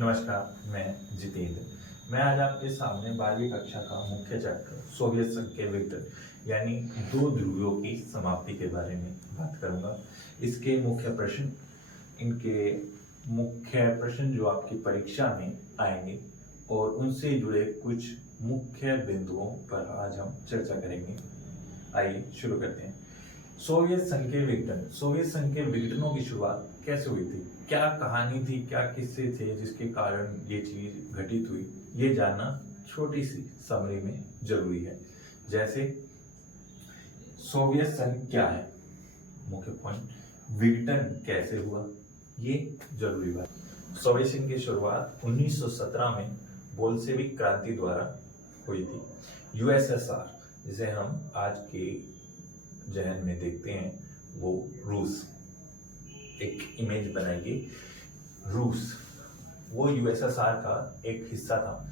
नमस्कार, मैं जितेंद्र। मैं आज आपके सामने 12वीं कक्षा का मुख्य चैप्टर सोवियत संघ के विघटन यानी दो ध्रुवों की समाप्ति के बारे में बात करूंगा। इसके मुख्य प्रश्न जो आपकी परीक्षा में आएंगे और उनसे जुड़े कुछ मुख्य बिंदुओं पर आज हम चर्चा करेंगे। आइए शुरू करते हैं। सोवियत संघ के विघटन। सोवियत संघ के विघटनों की शुरुआत कैसे हुई थी, क्या कहानी थी, क्या किस्से थे जिसके कारण ये चीज घटित हुई, ये जानना छोटी सी समरी में जरूरी है। जैसे सोवियत संघ क्या है, मुख्य पॉइंट, विघटन कैसे हुआ, ये जरूरी बात। सोवियत संघ की शुरुआत 1917 में बोल्शेविक क्रांति द्वारा हुई थी। यूएसएसआर जिसे हम आज के जहन में देखते हैं वो रूस, एक इमेज बनाएगी रूस, वो यूएसएसआर का एक हिस्सा था।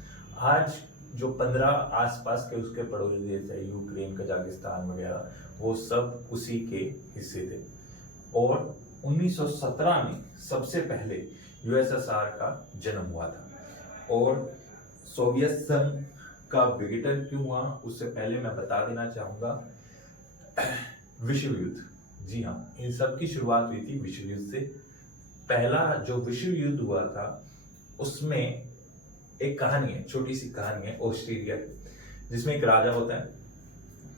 आज जो 15 आसपास के उसके पड़ोसी देश है, यूक्रेन, कजाकिस्तान वगैरह, वो सब उसी के हिस्से थे। और 1917 में सबसे पहले यूएसएसआर का जन्म हुआ था। और सोवियत संघ का विघटन क्यों हुआ उससे पहले मैं बता देना चाहूंगा विश्व युद्ध। जी हाँ, इन सब की शुरुआत हुई थी विश्व युद्ध से। पहला जो विश्व युद्ध हुआ था उसमें एक कहानी है, छोटी सी कहानी है ऑस्ट्रेलिया की, जिसमें एक राजा होता है,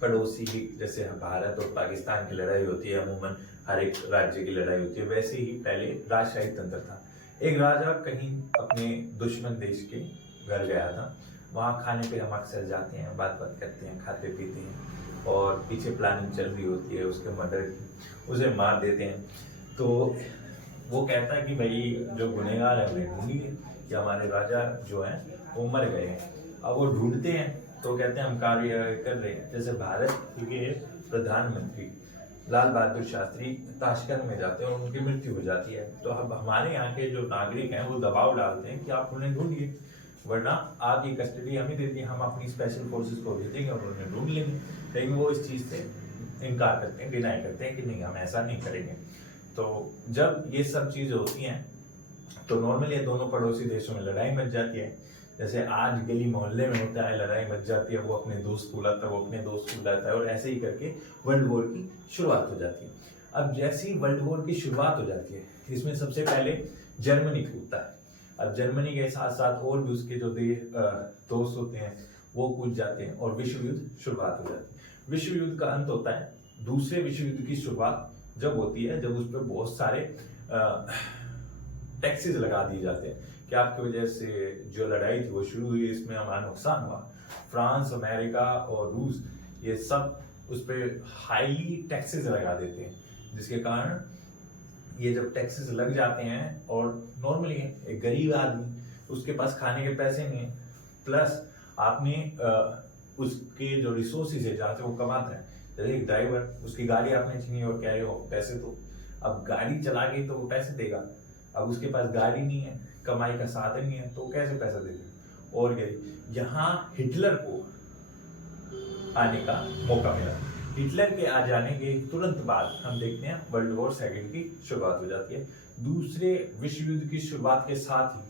पड़ोसी जैसे भारत और पाकिस्तान की लड़ाई होती है, अमूमन हर एक राज्य की लड़ाई होती है, वैसे ही पहले राजशाही तंत्र था। एक राजा कहीं अपने दुश्मन देश के घर गया था, वहाँ खाने पे हम अक्सर जाते हैं, बात करते हैं, खाते पीते हैं, और पीछे प्लानिंग चल रही होती है उसके मर्डर की, उसे मार देते हैं। तो वो कहता है कि भाई जो गुनहगार है उन्हें ढूंढिए, कि हमारे राजा जो है वो मर गए हैं। अब वो ढूंढते हैं तो कहते हैं हम कार्य कर रहे हैं। जैसे भारत के प्रधानमंत्री लाल बहादुर शास्त्री ताशकंद में जाते हैं और उनकी मृत्यु हो जाती है, तो अब हमारे यहाँ के जो नागरिक हैं वो दबाव डालते हैं कि आप उन्हें ढूंढिए, वरना आपकी कस्टडी हमें दे दी, हम अपनी स्पेशल फोर्सेस को भेजेंगे और उन्हें ढूंढ लेंगे। लेकिन वो इस चीज से इनकार करते हैं, डिनाई करते हैं कि नहीं, हम ऐसा नहीं करेंगे। तो जब ये सब चीजें होती हैं तो नॉर्मली ये दोनों पड़ोसी देशों में लड़ाई मच जाती है। जैसे आज गली मोहल्ले में होता है, लड़ाई मच जाती है, वो अपने दोस्त बुलाता है, वो अपने दोस्त बुलाता है, और ऐसे ही करके वर्ल्ड वॉर की शुरुआत हो जाती है। अब जैसे ही वर्ल्ड वॉर की शुरुआत हो जाती है, इसमें सबसे पहले जर्मनी कूदता है। अब जर्मनी के साथ साथ और भी उसके जो दोस्त होते हैं वो कूद जाते हैं और विश्व युद्ध शुरुआत हो जाती है। विश्व युद्ध का अंत होता है दूसरे विश्व युद्ध की शुरुआत जब होती है, जब उस पर बहुत सारे टैक्सेस लगा दिए जाते हैं कि आपकी वजह से जो लड़ाई थी वो शुरू हुई, इसमें हमारा नुकसान हुआ। फ्रांस, अमेरिका और रूस ये सब उस पर हाईली टैक्सेस लगा देते हैं, जिसके कारण ये जब टैक्सेस लग जाते हैं, और नॉर्मली एक गरीब आदमी उसके पास खाने के पैसे नहीं है, प्लस आपने उसके जो रिसोर्सेज है जहाँ से वो कमाता है, जैसे एक ड्राइवर, उसकी गाड़ी आपने छीनी और कह रहे हो पैसे दो, अब गाड़ी चला गई तो वो पैसे देगा, अब उसके पास गाड़ी नहीं है, कमाई का साधन नहीं है, तो कैसे पैसा देगा। और यहाँ हिटलर को आने का मौका मिला। हिटलर के आ जाने के तुरंत बाद हम देखते हैं वर्ल्ड वॉर सेकंड की शुरुआत हो जाती है। दूसरे विश्व युद्ध की शुरुआत के साथ ही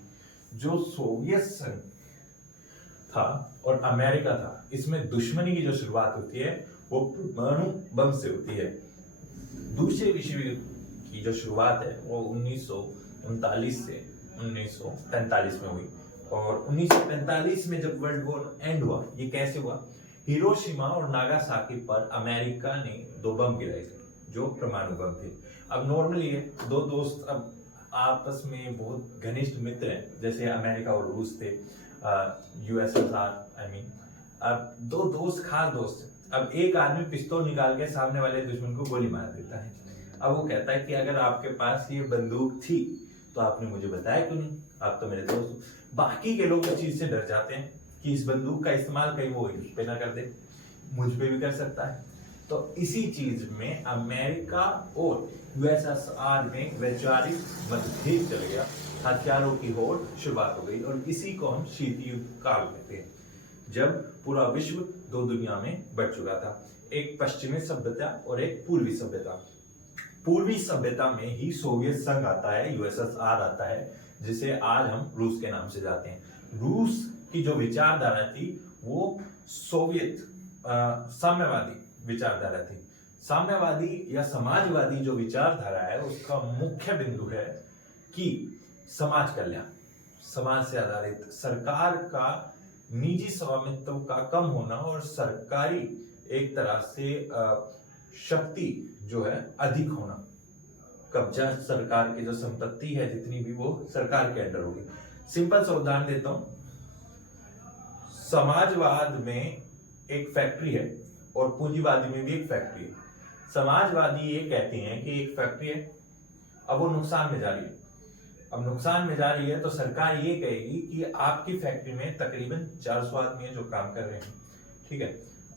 जो सोवियत संघ था और अमेरिका था, इसमें दुश्मनी की जो शुरुआत होती है वो परमाणु बम से होती है। दूसरे विश्व युद्ध की जो शुरुआत है वो 1939 से 1945 में हुई, और 1945 में जब वर्ल्ड वॉर एंड हुआ, ये कैसे हुआ, हिरोशिमा और नागासाकी पर अमेरिका ने 2 बम गिराए थे जो परमाणु बम थे। अब नॉर्मली ये दो दोस्त अब आपस में बहुत घनिष्ठ मित्र हैं, जैसे अमेरिका और रूस थे, यूएसएसआर, अब 2 दोस्त खास दोस्त हैं। अब एक आदमी पिस्तौल निकाल के सामने वाले दुश्मन को गोली मार देता है। अब वो कहता है कि अगर आपके पास ये बंदूक थी तो आपने मुझे बताया क्यों नहीं, आप तो मेरे दोस्त हो। बाकी के लोग इस चीज से डर जाते हैं कि इस बंदूक का इस्तेमाल कहीं वो उस पे ना कर दे, मुझ पे भी कर सकता है। तो इसी चीज में अमेरिका और यूएसएसआर में वैचारिक मतभेद चल गया, हथियारों की होड़ शुरुआत हो गई, और इसी को हम शीत युद्ध काल कहते हैं, जब पूरा विश्व 2 दुनिया में बट चुका था, एक पश्चिमी सभ्यता और एक पूर्वी सभ्यता। पूर्वी सभ्यता में ही सोवियत संघ आता है, यूएसएसआर आता है, जिसे आज हम रूस के नाम से जाते हैं। रूस की जो विचारधारा थी वो सोवियत साम्यवादी विचारधारा थी। साम्यवादी या समाजवादी जो विचारधारा है उसका मुख्य बिंदु है कि समाज कल्याण, समाज से आधारित, सरकार का निजी स्वामित्व का कम होना और सरकारी एक तरह से शक्ति जो है अधिक होना, कब्जा सरकार की जो संपत्ति है जितनी भी वो सरकार के अंडर होगी। सिंपल सा उदाहरण देता हूं, समाजवाद में एक फैक्ट्री है और पूंजीवादी में भी एक फैक्ट्री है। समाजवादी ये कहते हैं कि एक फैक्ट्री है, अब वो नुकसान में जा रही है, अब नुकसान में जा रही है तो सरकार ये कहेगी कि आपकी फैक्ट्री में तकरीबन 400 आदमी है जो काम कर रहे हैं, ठीक है।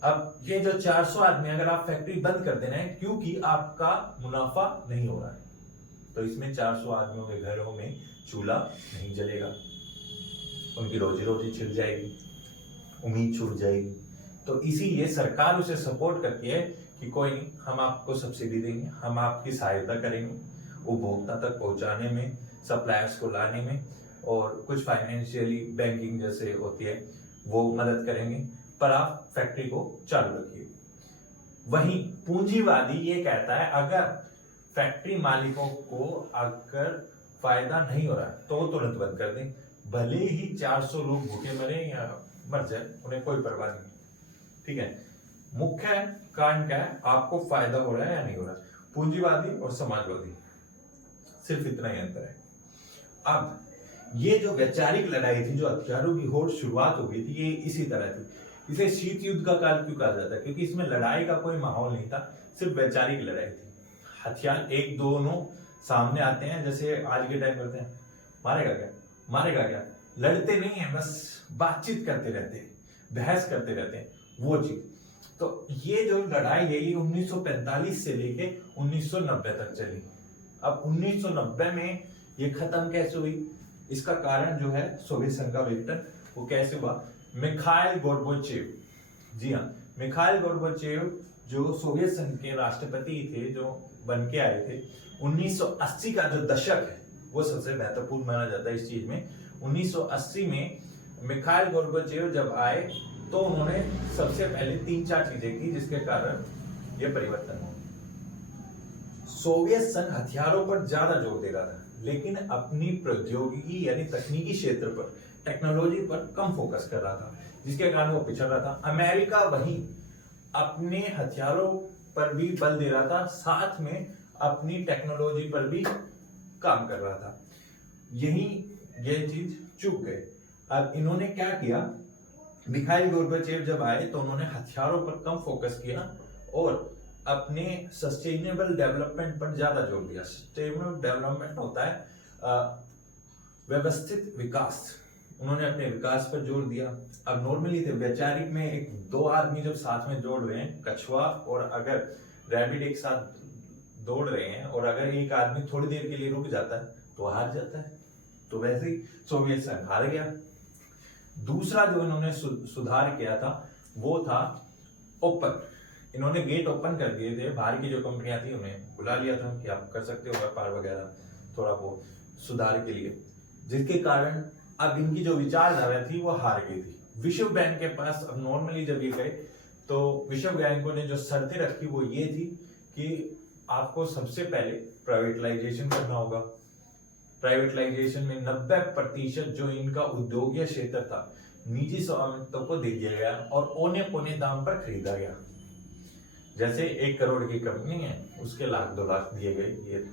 अब ये जो 400 आदमी अगर आप फैक्ट्री बंद कर देना है क्योंकि आपका मुनाफा नहीं हो रहा है, तो इसमें 400 आदमियों के घरों में चूल्हा नहीं जलेगा, उनकी रोजी रोटी छिड़ जाएगी, उम्मीद छूट जाएगी। तो इसीलिए सरकार उसे सपोर्ट करती है कि कोई नहीं, हम आपको सब्सिडी देंगे, हम आपकी सहायता करेंगे उपभोक्ता तक पहुंचाने में, सप्लायर्स को लाने में, और कुछ फाइनेंशियली बैंकिंग जैसे होती है वो मदद करेंगे, पर आप फैक्ट्री को चालू रखिए। वहीं पूंजीवादी ये कहता है अगर फैक्ट्री मालिकों को अगर फायदा नहीं हो रहा है तो वो तुरंत बंद कर दें, भले ही 400 लोग भूखे मरे या मर जाए, उन्हें कोई परवाह नहीं, ठीक है। मुख्य कारण क्या है, आपको फायदा हो रहा है या नहीं हो रहा। पूंजीवादी और समाजवादी सिर्फ इतना ही अंतर है। अब ये जो वैचारिक लड़ाई थी, जो हथियारों की होड़ शुरुआत हो गई थी, ये इसी तरह थी। इसे शीत युद्ध का काल क्यों कहा जाता है, क्योंकि इसमें लड़ाई का कोई माहौल नहीं था, सिर्फ वैचारिक लड़ाई थी। हथियार एक दोनों सामने आते हैं, जैसे आज के टाइम करते हैं, मारेगा क्या मारेगा क्या, लड़ते नहीं है, बस बातचीत करते रहते हैं, बहस करते रहते हैं, वो चीज। तो ये जो लड़ाई है ये 1945 से लेके 1990 तक चली। अब 1990 में ये खत्म कैसे हुई, इसका कारण जो है सोवियत संघ का विघटन। वो कैसे हुआ, मिखाइल गोर्बाचेव, जी हाँ, मिखाइल गोर्बाचेव जो सोवियत संघ के राष्ट्रपति थे, जो बन के आए थे, 1980 का जो दशक है वो सबसे महत्वपूर्ण माना जाता है इस चीज में। 1980 में मिखाइल गोर्बाचेव जब आए तो उन्होंने सबसे पहले 3-4 चीजें की जिसके कारण ये परिवर्तन हुआ। सोवियत संघ हथियारों पर ज्यादा जोर दे रहा था, लेकिन अपनी प्रौद्योगिकी यानी तकनीकी क्षेत्र पर, टेक्नोलॉजी पर कम फोकस कर रहा था, जिसके कारण वो पिछड़ रहा था। अमेरिका वही अपने हथियारों पर भी बल दे रहा था, साथ में अपनी टेक्नोलॉजी पर भी काम कर रहा था। यही ये चीज चूक गए। अब इन्होंने क्या किया, मिखाइल गोर्बाचेव जब आए तो उन्होंने हथियारों पर कम फोकस किया और अपने सस्टेनेबल डेवलपमेंट पर ज्यादा जोर दिया। सस्टेनेबल डेवलपमेंट होता है व्यवस्थित विकास, उन्होंने अपने विकास पर जोर दिया। अब नॉर्मली थे वैचारिक में एक दो आदमी जब साथ में दौड़ रहे हैं, कछुआ और अगर रैबिट एक साथ दौड़ रहे हैं और अगर एक आदमी थोड़ी देर के लिए रुक जाता है तो हार जाता है, तो वैसे ही सोवियत संघ हार गया। दूसरा जो इन्होंने सुधार किया था वो था ओपन, इन्होंने गेट ओपन कर दिए थे, बाहर की जो कंपनियां थी उन्हें बुला लिया था कि आप कर सकते हो व्यापार वगैरह, थोड़ा वो सुधार के लिए, जिसके कारण अब इनकी जो विचारधारा थी वो हार गई थी। विश्व बैंक के पास अब नॉर्मली जब ये गए तो विश्व बैंकों ने जो शर्तें रखी वो ये थी कि आपको सबसे पहले प्राइवेटलाइजेशन करना होगा। प्राइवेटलाइजेशन में 90% जो इनका उद्योगीय क्षेत्र था निजी स्वामित्व को दे दिया गया और औने पौने दाम पर खरीदा गया। जैसे 1 करोड़ की कंपनी है उसके $1-2 लाख दिए गए, ये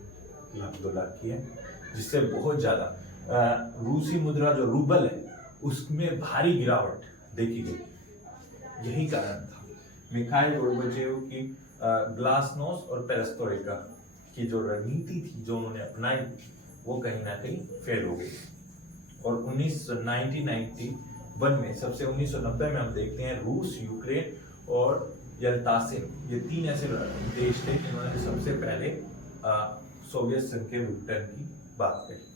$1-2 लाख की है, जिससे बहुत ज्यादा रूसी मुद्रा जो रूबल है उसमें भारी गिरावट देखी गई। यही कारण था मिखाइल गोर्बाचेव की ग्लासनोस्ट और पेरेस्ट्रोइका की जो रणनीति थी जो उन्होंने अपनाई वो कहीं ना कहीं फेल हो गई। और 1991 में सबसे 1990 में हम देखते हैं रूस, यूक्रेन और यल्तासिन, ये 3 ऐसे देश थे जिन्होंने सबसे पहले सोवियत संघ के विघटन की बात कही।